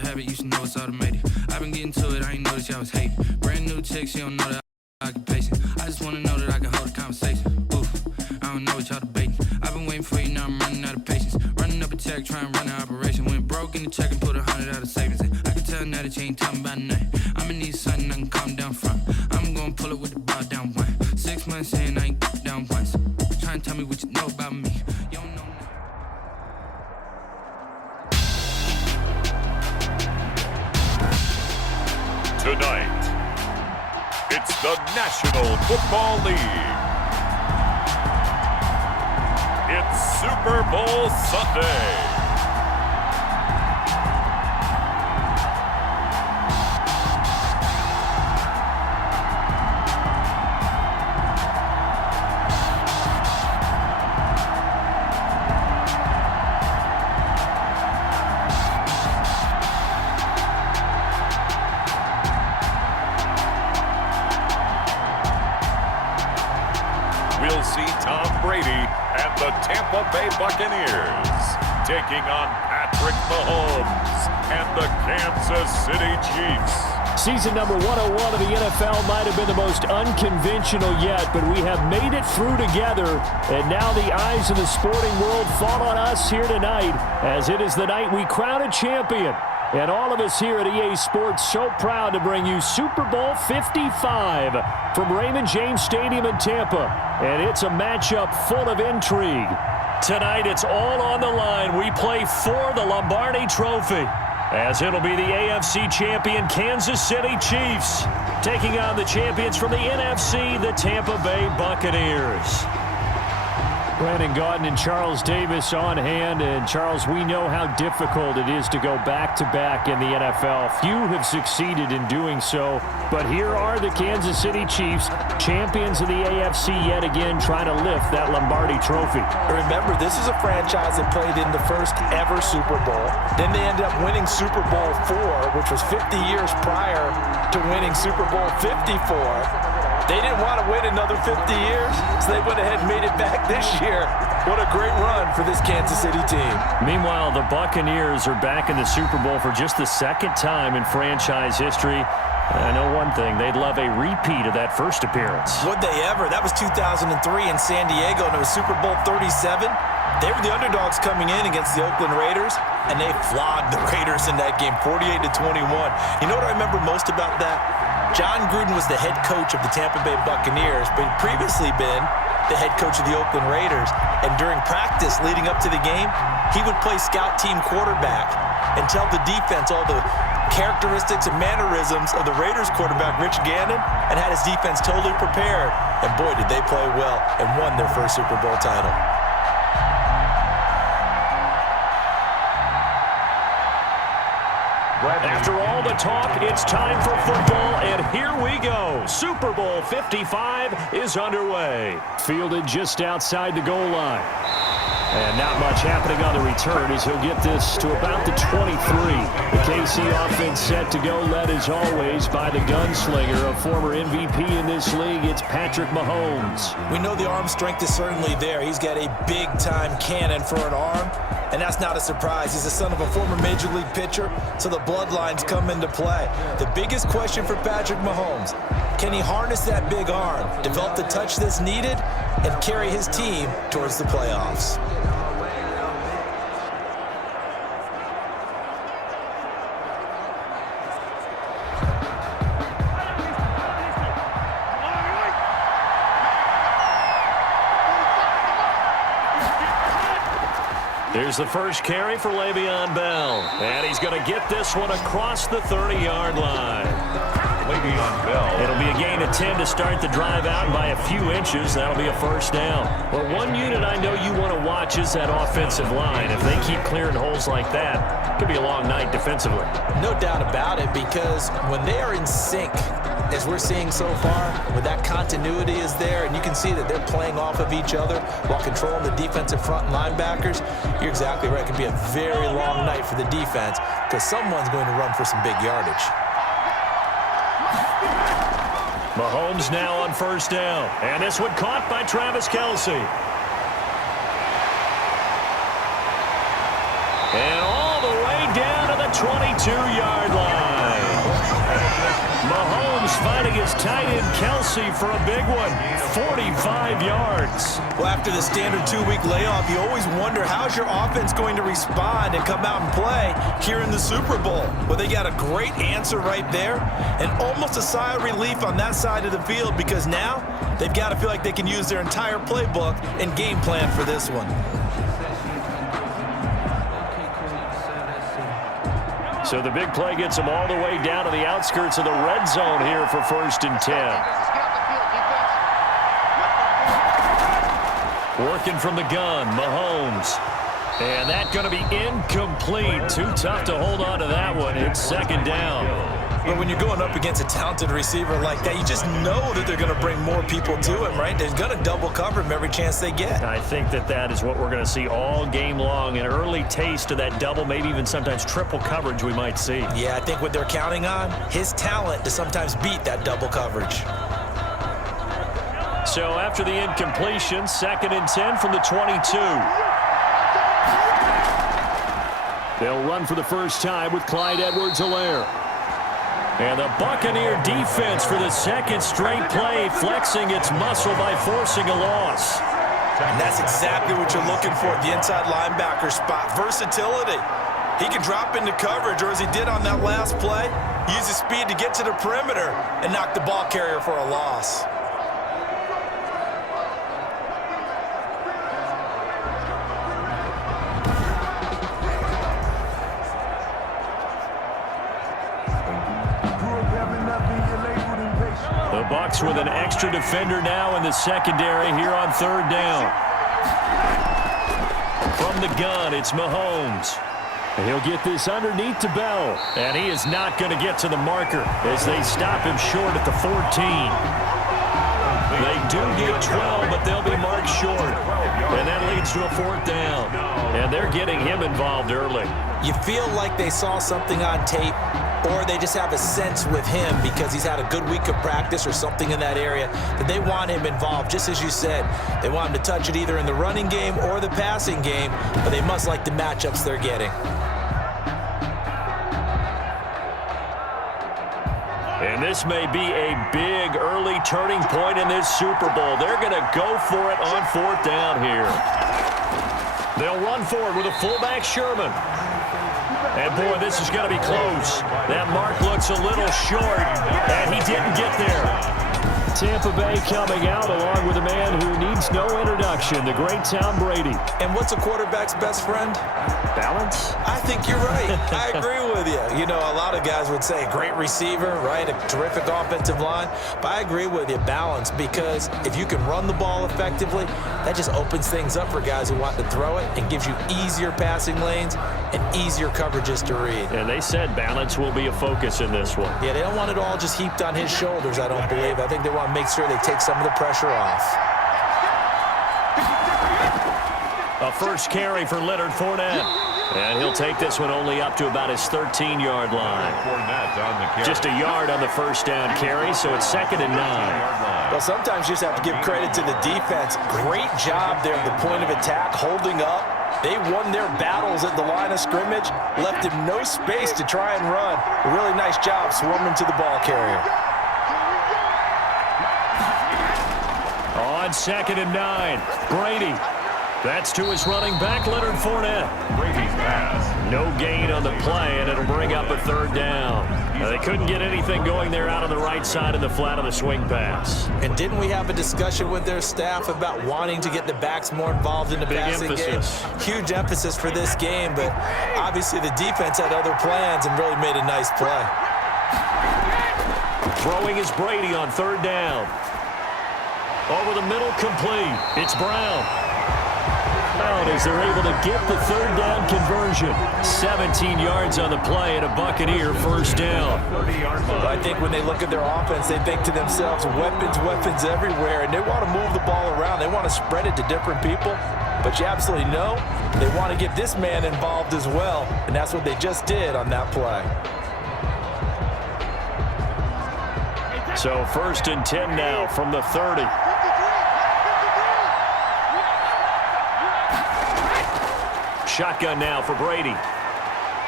habit, you should know it's automated. I've been getting to it, I ain't noticed y'all was hating. Brand new chick, she don't know that I can pace it. I just wanna know that I can hold a conversation. Oof, I don't know what y'all debating. I've been waiting for you, now I'm running out of patience. Running up a check, trying to run an operation. Went broke in the check and put 100 out of savings in. I can tell now that you ain't talking about nothing. I'ma need something I can calm down from. I'm gonna pull it with the ball down one. 6 months in, I ain't down once. Try and tell me what you know about me. You don't know nothing. Tonight, it's the National Football League. It's Super Bowl Sunday. We'll see Tom Brady and the Tampa Bay Buccaneers taking on Patrick Mahomes and the Kansas City Chiefs. Season number 101 of the NFL might have been the most unconventional yet, but we have made it through together, and now the eyes of the sporting world fall on us here tonight, as it is the night we crown a champion. And all of us here at EA Sports so proud to bring you Super Bowl 55 from Raymond James Stadium in Tampa. And it's a matchup full of intrigue. Tonight it's all on the line. We play for the Lombardi Trophy, as it'll be the AFC champion Kansas City Chiefs taking on the champions from the NFC, the Tampa Bay Buccaneers. Brandon Gaudin and Charles Davis on hand. And Charles, we know how difficult it is to go back-to-back in the NFL. Few have succeeded in doing so, but here are the Kansas City Chiefs, champions of the AFC yet again, trying to lift that Lombardi Trophy. Remember, this is a franchise that played in the first ever Super Bowl. Then they ended up winning Super Bowl IV, which was 50 years prior to winning Super Bowl 54. They didn't want to wait another 50 years, so they went ahead and made it back this year. What a great run for this Kansas City team. Meanwhile, the Buccaneers are back in the Super Bowl for just the second time in franchise history. I know one thing, they'd love a repeat of that first appearance. Would they ever? That was 2003 in San Diego, and it was Super Bowl 37. They were the underdogs coming in against the Oakland Raiders, and they flogged the Raiders in that game, 48-21. You know what I remember most about that? John Gruden was the head coach of the Tampa Bay Buccaneers, but he'd previously been the head coach of the Oakland Raiders. And during practice leading up to the game, he would play scout team quarterback and tell the defense all the characteristics and mannerisms of the Raiders quarterback, Rich Gannon, and had his defense totally prepared. And boy, did they play well and won their first Super Bowl title. After all the talk, it's time for football, and here we go. Super Bowl 55 is underway. Fielded just outside the goal line. And not much happening on the return as he'll get this to about the 23. The KC offense set to go, led as always by the gunslinger, a former MVP in this league. It's Patrick Mahomes. We know the arm strength is certainly there. He's got a big-time cannon for an arm, and that's not a surprise. He's the son of a former Major League pitcher, so the bloodlines come into play. The biggest question for Patrick Mahomes, can he harness that big arm, develop the touch that's needed, and carry his team towards the playoffs? Here's the first carry for Le'Veon Bell. And he's going to get this one across the 30-yard line. Le'Veon Bell. It'll be a gain of 10 to start the drive out by a few inches. That'll be a first down. Well, one unit I know you want to watch is that offensive line. If they keep clearing holes like that, it could be a long night defensively. No doubt about it, because when they are in sync, as we're seeing so far, when that continuity is there, and you can see that they're playing off of each other while controlling the defensive front linebackers, you're exactly right. It could be a very long night for the defense because someone's going to run for some big yardage. Mahomes now on first down. And this one caught by Travis Kelce. And all the way down to the 22-yard line. Mahomes finding his tight end Kelsey for a big one, 45 yards. Well, after the standard 2-week layoff, you always wonder how's your offense going to respond and come out and play here in the Super Bowl. Well, they got a great answer right there and almost a sigh of relief on that side of the field because now they've got to feel like they can use their entire playbook and game plan for this one. So the big play gets them all the way down to the outskirts of the red zone here for 1st and 10. Working from the gun, Mahomes. And that's going to be incomplete. Too tough to hold on to that one. It's 2nd down. But when you're going up against a talented receiver like that, you just know that they're going to bring more people to him, right? They're going to double cover him every chance they get. I think that is what we're going to see all game long. An early taste of that double, maybe even sometimes triple coverage we might see. Yeah, I think what they're counting on, his talent to sometimes beat that double coverage. So after the incompletion, 2nd and 10 from the 22. They'll run for the first time with Clyde Edwards-Helaire. And the Buccaneer defense for the 2nd straight play, flexing its muscle by forcing a loss. And that's exactly what you're looking for at the inside linebacker spot, versatility. He can drop into coverage, or as he did on that last play, use his speed to get to the perimeter and knock the ball carrier for a loss. Bucks with an extra defender now in the secondary here on 3rd down. From the gun, it's Mahomes. And he'll get this underneath to Bell. And he is not going to get to the marker as they stop him short at the 14. They do get 12, but they'll be marked short. And that leads to a 4th down. And they're getting him involved early. You feel like they saw something on tape, or they just have a sense with him because he's had a good week of practice or something in that area that they want him involved. Just as you said, they want him to touch it either in the running game or the passing game, but they must like the matchups they're getting. And this may be a big early turning point in this Super Bowl. They're going to go for it on 4th down here. They'll run forward with a fullback, Sherman. And, boy, this is going to be close. That mark looks a little short, and he didn't get there. Tampa Bay coming out along with a man who needs no introduction, the great Tom Brady. And what's a quarterback's best friend? Balance? I think you're right. I agree with you. You know, a lot of guys would say great receiver, right? A terrific offensive line. But I agree with you, balance, because if you can run the ball effectively, that just opens things up for guys who want to throw it and gives you easier passing lanes and easier coverages to read. And they said balance will be a focus in this one. Yeah, they don't want it all just heaped on his shoulders, I don't believe. I think they want to make sure they take some of the pressure off. A first carry for Leonard Fournette. And he'll take this one only up to about his 13-yard line. Just a yard on the first down carry, so it's 2nd and 9. Well, sometimes you just have to give credit to the defense. Great job there at the point of attack, holding up. They won their battles at the line of scrimmage, left him no space to try and run. A really nice job swarming to the ball carrier. On 2nd and 9, Brady. That's to his running back, Leonard Fournette. Brady's pass. No gain on the play, and it'll bring up a 3rd down. Now, they couldn't get anything going there out on the right side in the flat of the swing pass. And didn't we have a discussion with their staff about wanting to get the backs more involved in the passing game? Huge emphasis for this game, but obviously the defense had other plans and really made a nice play. Throwing is Brady on 3rd down. Over the middle, complete. It's Brown. As they're able to get the 3rd down conversion. 17 yards on the play and a Buccaneer 1st down. Well, I think when they look at their offense, they think to themselves, weapons, weapons everywhere, and they want to move the ball around. They want to spread it to different people, but you absolutely know they want to get this man involved as well, and that's what they just did on that play. So 1st and 10 now from the 30. Shotgun now for Brady.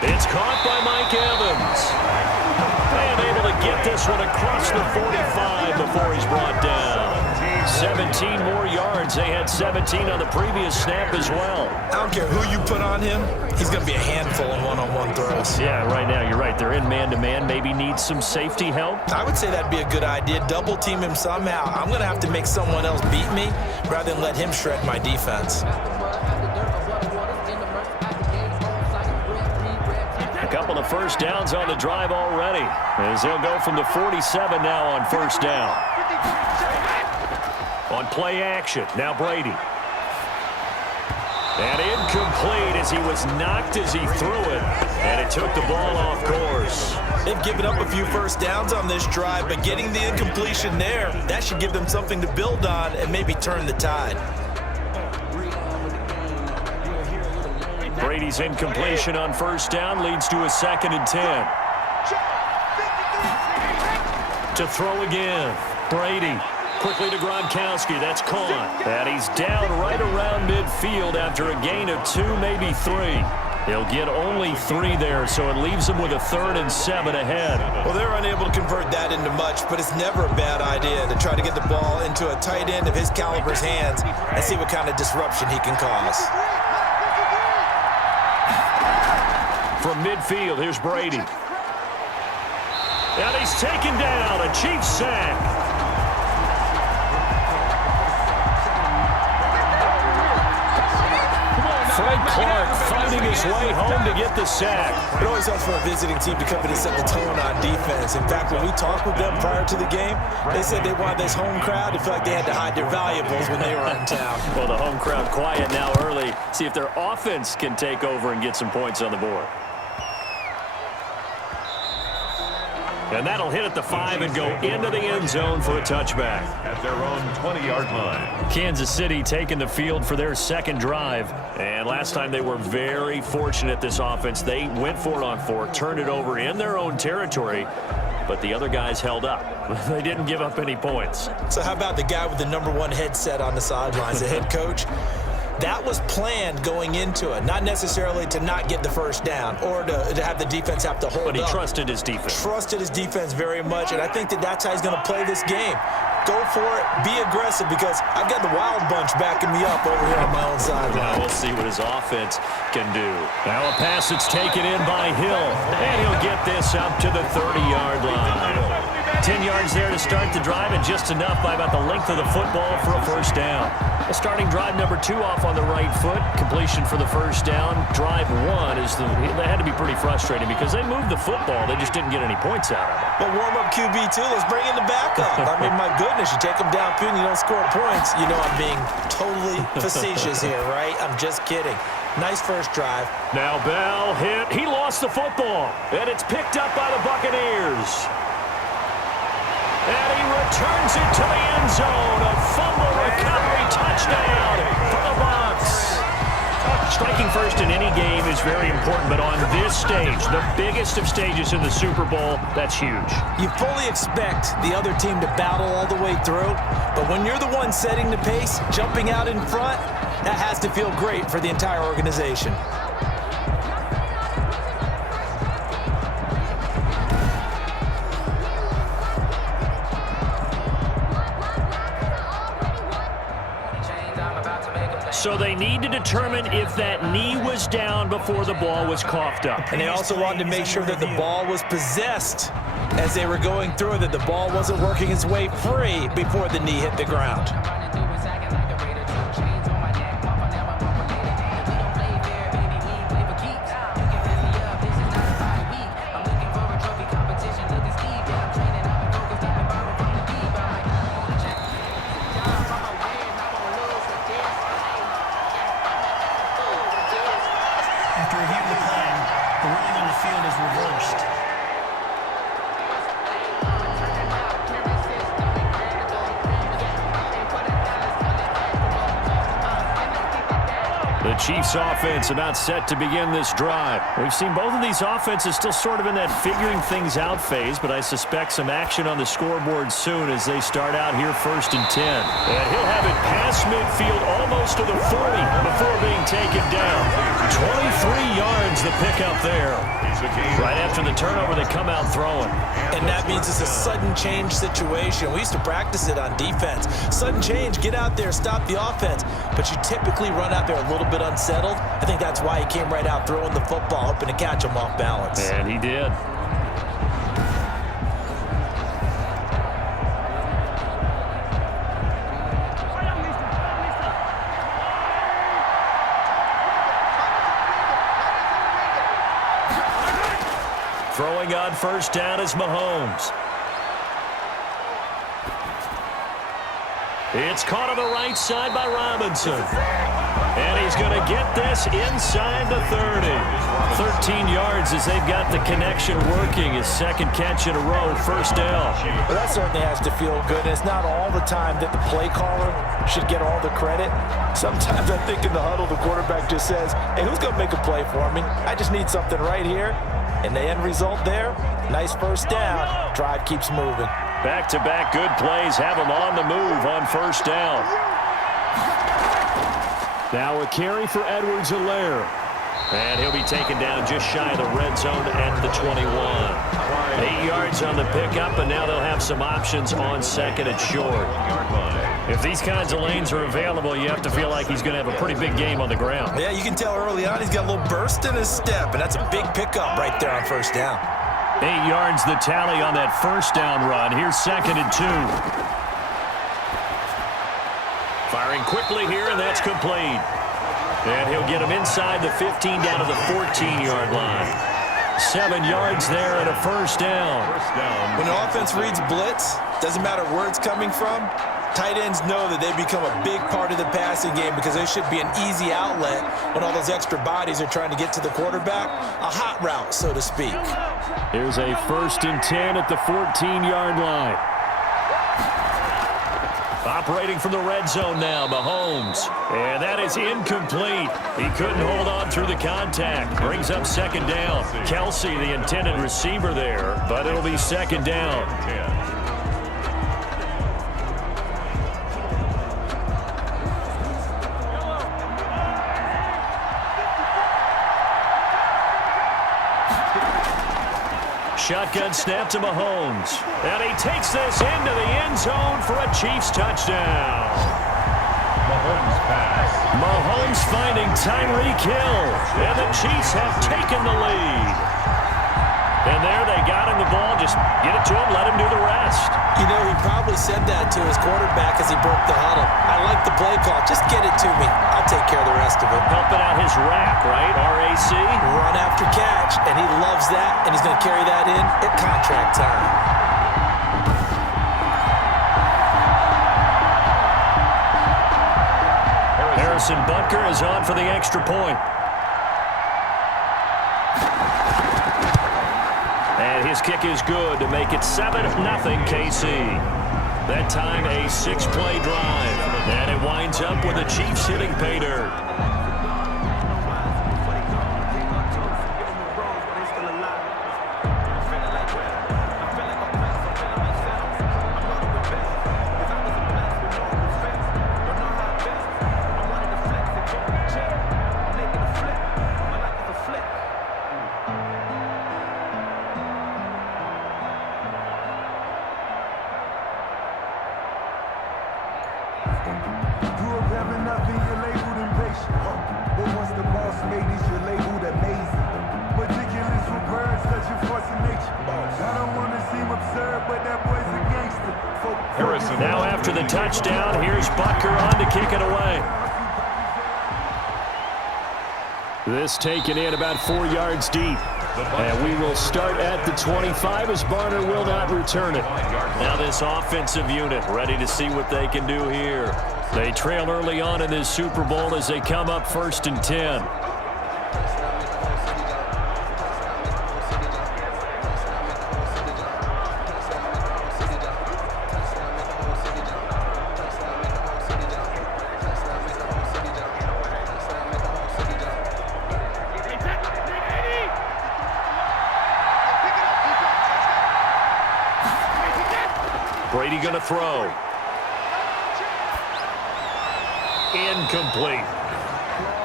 It's caught by Mike Evans. And able to get this one across the 45 before he's brought down. 17 more yards. They had 17 on the previous snap as well. I don't care who you put on him. He's going to be a handful in one-on-one throws. Yeah, right now you're right. They're in man-to-man. Maybe needs some safety help. I would say that'd be a good idea. Double team him somehow. I'm going to have to make someone else beat me rather than let him shred my defense. A couple of first downs on the drive already, as they'll go from the 47 now on first down. On play action, now Brady. And incomplete as he was knocked as he threw it, and it took the ball off course. They've given up a few first downs on this drive, but getting the incompletion there, that should give them something to build on and maybe turn the tide. Brady's incompletion on first down leads to a 2nd and 10. To throw again, Brady. Quickly to Gronkowski. That's caught. And he's down right around midfield after a gain of 2, maybe 3. He'll get only 3 there, so it leaves him with a 3rd and 7 ahead. Well, they're unable to convert that into much, but it's never a bad idea to try to get the ball into a tight end of his caliber's hands and see what kind of disruption he can cause. From midfield, here's Brady. And he's taken down. A Chiefs sack. Frank Clark finding his way home to get the sack. It always helps for a visiting team to come in and set the tone on defense. In fact, when we talked with them prior to the game, they said they wanted this home crowd to feel like they had to hide their valuables when they were in town. Well, the home crowd quiet now early. See if their offense can take over and get some points on the board. And that'll hit at the 5 and go into the end zone for a touchback. At their own 20-yard line. Kansas City taking the field for their second drive. And last time they were very fortunate, this offense. They went for it on 4, turned it over in their own territory, but the other guys held up. They didn't give up any points. So how about the guy with the #1 headset on the sidelines, the head coach? That was planned going into it, not necessarily to not get the first down or to have the defense have to hold up. But he trusted his defense. Trusted his defense very much, and I think that's how he's going to play this game. Go for it, be aggressive, because I've got the wild bunch backing me up over here on my own sideline. Now we'll see what his offense can do. Now a pass that's taken in by Hill, and he'll get this up to the 30-yard line. 10 yards there to start the drive, and just enough by about the length of the football for a first down. Starting drive number 2 off on the right foot. Completion for the first down. Drive 1 is they had to be pretty frustrating because they moved the football. They just didn't get any points out of it. Well, warm up QB2. Let's bring in the backup. I mean, my goodness, you take them downfield and you don't score points. You know I'm being totally facetious here, right? I'm just kidding. Nice first drive. Now Bell hit. He lost the football, and it's picked up by the Buccaneers. And he returns it to the end zone. A fumble recovery touchdown for the Bucs. Striking first in any game is very important, but on this stage, the biggest of stages in the Super Bowl, that's huge. You fully expect the other team to battle all the way through, but when you're the one setting the pace, jumping out in front, that has to feel great for the entire organization. So they need to determine if that knee was down before the ball was coughed up. And they also wanted to make sure that the ball was possessed as they were going through, that the ball wasn't working its way free before the knee hit the ground. After reviewing the play, the ruling on the field is reversed. The Chiefs offense about set to begin this drive. We've seen both of these offenses still sort of in that figuring things out phase, but I suspect some action on the scoreboard soon as they start out here 1st and 10. And he'll have it past midfield almost to the 40 before being taken down. 23 yards the pickup there. Right after the turnover, they come out throwing. And that means it's a sudden change situation. We used to practice it on defense. Sudden change, get out there, stop the offense. But you typically run out there a little bit unsettled. I think that's why he came right out throwing the football, hoping to catch him off balance. And he did. Throwing on first down is Mahomes. It's caught on the right side by Robinson. And he's going to get this inside the 30. 13 yards as they've got the connection working. His second catch in a row, first down. Well, that certainly has to feel good. And it's not all the time that the play caller should get all the credit. Sometimes I think in the huddle, the quarterback just says, hey, who's going to make a play for me? I just need something right here. And the end result there, nice first down. Drive keeps moving. Back-to-back good plays have him on the move on first down. Now a carry for Edwards-Helaire. And he'll be taken down just shy of the red zone at the 21. 8 yards on the pickup, and now they'll have some options on second and short. If these kinds of lanes are available, you have to feel like he's going to have a pretty big game on the ground. Yeah, you can tell early on he's got a little burst in his step, and that's a big pickup right there on first down. 8 yards the tally on that first down run. Here's second and 2. Firing quickly here, and that's complete. And he'll get him inside the 15 down to the 14-yard line. 7 yards there and a first down. When an offense reads blitz, doesn't matter where it's coming from, tight ends know that they become a big part of the passing game because there should be an easy outlet when all those extra bodies are trying to get to the quarterback. A hot route, so to speak. Here's a 1st and 10 at the 14-yard line. Operating from the red zone now, Mahomes. And that is incomplete. He couldn't hold on through the contact. Brings up second down. Kelsey, the intended receiver there, but it'll be second down. Shotgun snap to Mahomes. And he takes this into the end zone for a Chiefs touchdown. Mahomes pass. Mahomes finding Tyreek Hill. And the Chiefs have taken the lead. And there they got him the ball. Just get it to him, let him do the rest. You know, he probably said that to his quarterback as he broke the huddle. I like the play call. Just get it to me. I'll take care of the rest of it. Helping out his rack, right? RAC. Run after catch, and he loves that, and he's going to carry that in at contract time. Harrison Butker is on for the extra point. And his kick is good to make it 7-0 KC. That time a 6-play drive. And it winds up with the Chiefs hitting pay dirt. Now after the touchdown, here's Butker on to kick it away. This taken in about 4 yards deep. And we will start at the 25 as Barner will not return it. Now this offensive unit ready to see what they can do here. They trail early on in this Super Bowl as they come up 1st and 10. Brady going to throw. Incomplete.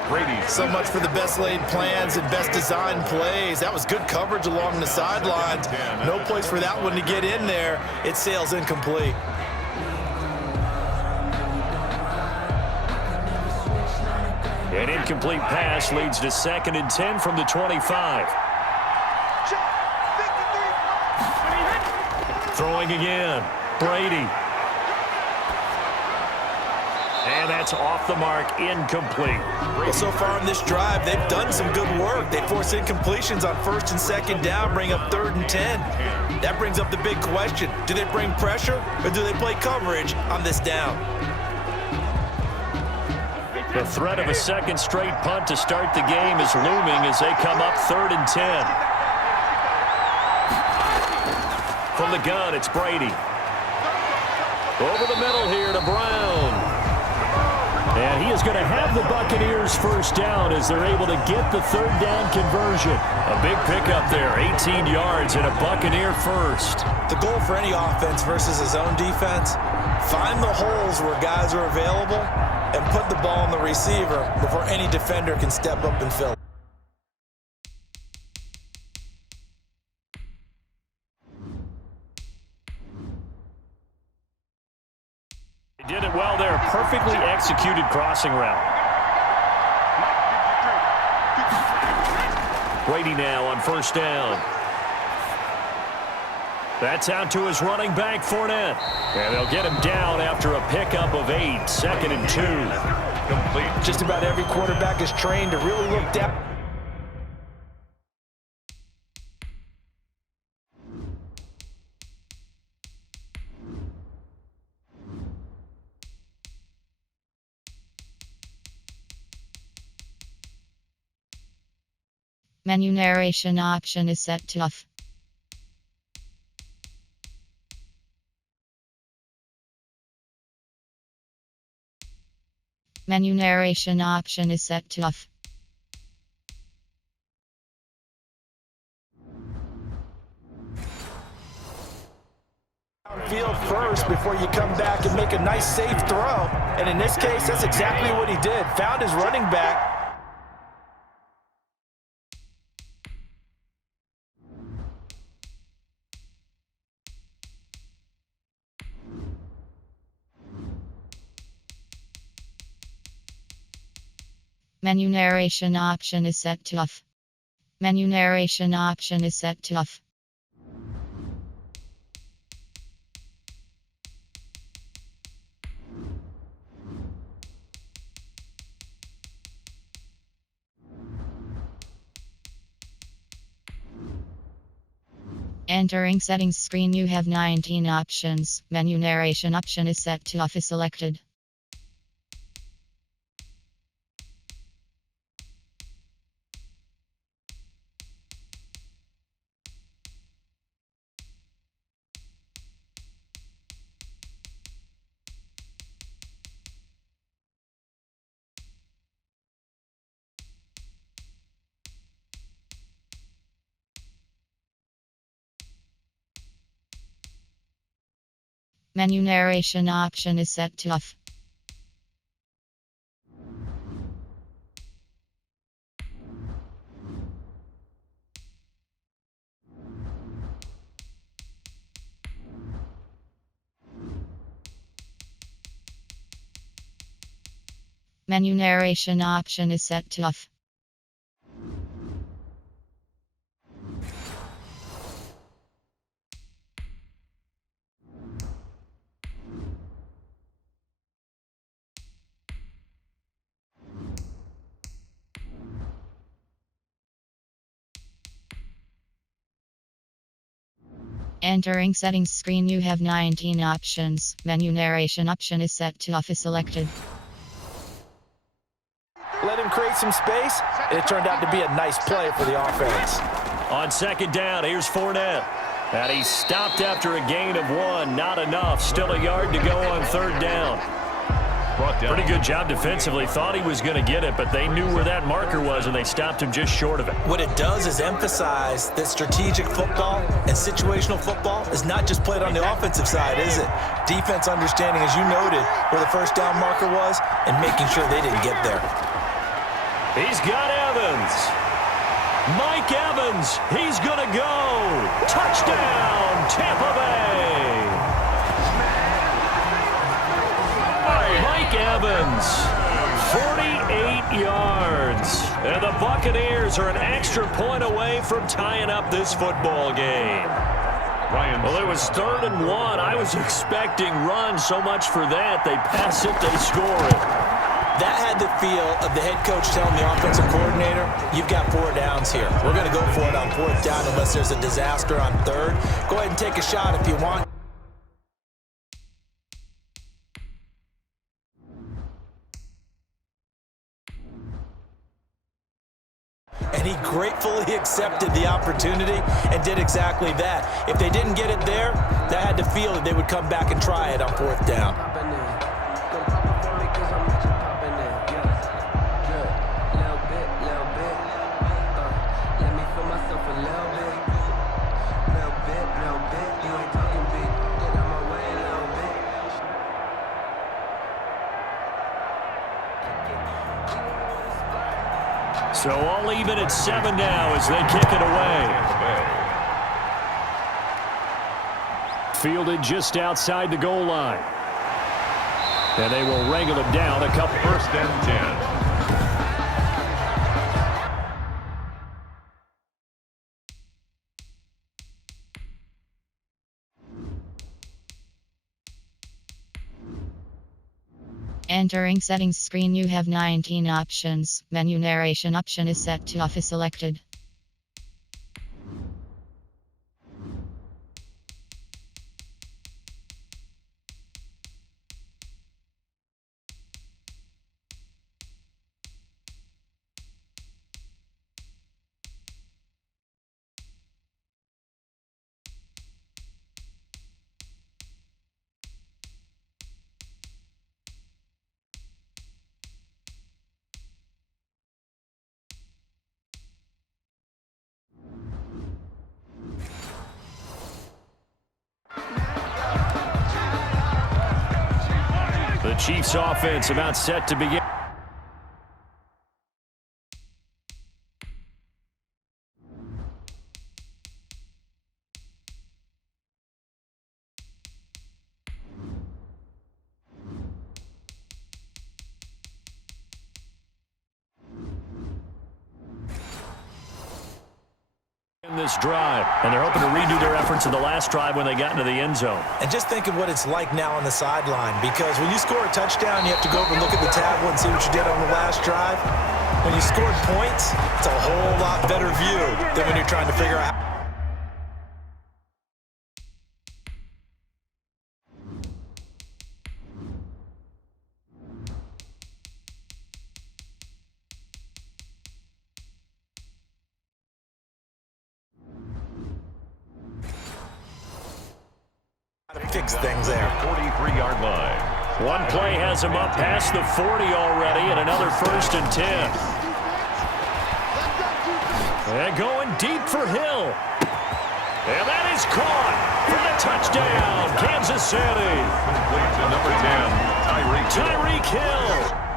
Brady. So much for the best laid plans and best designed plays. That was good coverage along the sidelines. No place for that one to get in there. It sails incomplete. An incomplete pass leads to 2nd and 10 from the 25. Throwing again. Brady. And that's off the mark, incomplete. Well, so far in this drive, they've done some good work. They force incompletions on 1st and 2nd down, bring up 3rd and 10. That brings up the big question. Do they bring pressure or do they play coverage on this down? The threat of a second straight punt to start the game is looming as they come up 3rd and 10. From the gun, it's Brady. Over the middle here to Brown. And he is going to have the Buccaneers first down as they're able to get the 3rd down conversion. A big pickup there, 18 yards and a Buccaneer first. The goal for any offense versus his own defense, find the holes where guys are available and put the ball in the receiver before any defender can step up and fill. They did it well there. Perfectly executed crossing route. Brady now on 1st down. That's out to his running back, Fournette. And they'll get him down after a pickup of 8, 2nd and 2. Complete. Just about every quarterback is trained to really look down. Menu narration option is set to off. Menu narration option is set to off. Field first before you come back and make a nice safe throw. And in this case, that's exactly what he did. Found his running back. Menu narration option is set to off. Menu narration option is set to off. Entering settings screen, you have 19 options. Menu narration option is set to off is selected. Menu narration option is set to off. Menu narration option is set to off. Entering settings screen, you have 19 options. Menu narration option is set to off is selected. Let him create some space, and it turned out to be a nice play for the offense. On 2nd down, here's Fournette. And he stopped after a gain of 1. Not enough. Still a yard to go on 3rd down. Pretty good job defensively. Thought he was going to get it, but they knew where that marker was, and they stopped him just short of it. What it does is emphasize that strategic football and situational football is not just played on the offensive side, is it? Defense understanding, as you noted, where the 1st down marker was and making sure they didn't get there. He's got Evans. Mike Evans, he's going to go. Touchdown, Tampa Bay. Mike Evans, 48 yards. And the Buccaneers are an extra point away from tying up this football game. Well, it was 3rd and 1. I was expecting runs. So much for that. They pass it, they score it. That had the feel of the head coach telling the offensive coordinator, you've got 4 downs here. We're going to go for it on 4th down unless there's a disaster on 3rd. Go ahead and take a shot if you want. And he gratefully accepted the opportunity and did exactly that. If they didn't get it there, that had to feel that they would come back and try it on 4th down. So all even at 7 now as they kick it away. Fielded just outside the goal line. And they will wrangle it down a couple. 1st and 10. Entering settings screen, you have 19 options. Menu narration option is set to off is selected. The Chiefs offense about set to begin. In this drive, and they're hoping to redo their efforts in the last drive when they got into the end zone. And just think of what it's like now on the sideline, because when you score a touchdown, you have to go over and look at the tablet and see what you did on the last drive. When you scored points, it's a whole lot better view than when you're trying to figure out. Fix things there. 43-yard line. One play has him up past the 40 already, and another 1st and 10. And going deep for Hill. And that is caught for the touchdown, Kansas City. Complete to number 10, Tyreek Hill. Tyreek Hill.